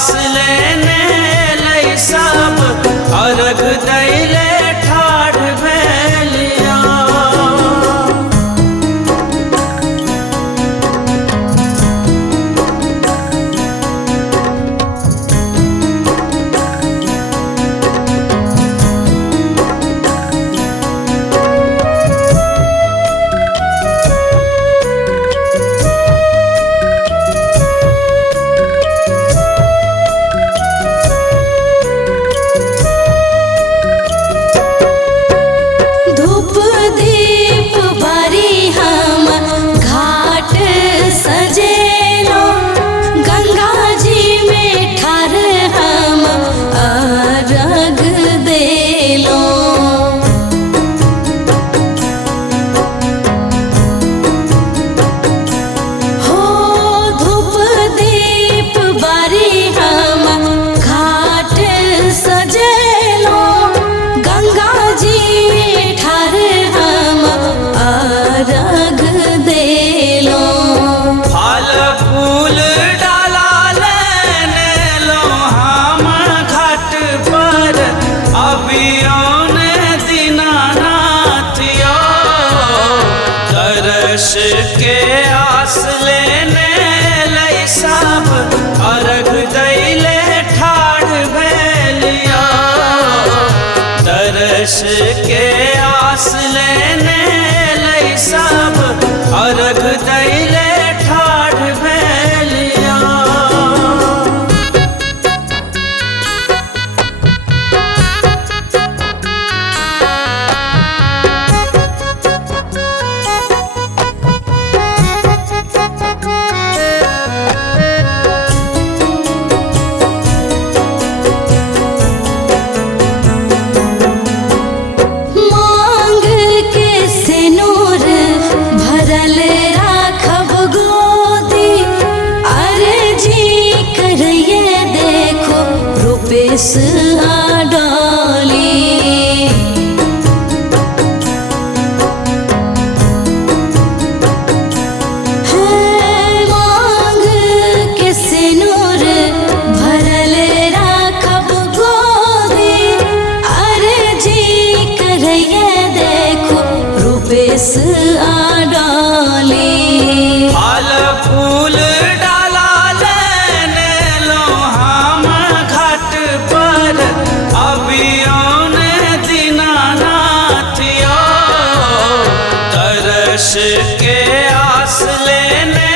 आस लेने लई सब अर्घ दैले ठाढ़ भेलिया। दर्श के आस लेने लई सब अर्घ दैले ठाढ़ भेलिया। दर्श के आस लेने लई सब अर्घ दैले ठाढ़ भेलिया। मांग के सिनुर भरल राखब गोदी, अर्जी करैये देखो रूपेश आडाली। फल फूल डाला लेने लो हम घाट पर अभियान दीनानाथ यो। दर्श के आस लेने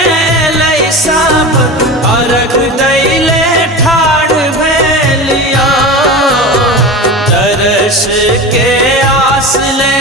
लई सब अर्घ दैले ठाढ़ भेलिया। दर्श के आस ले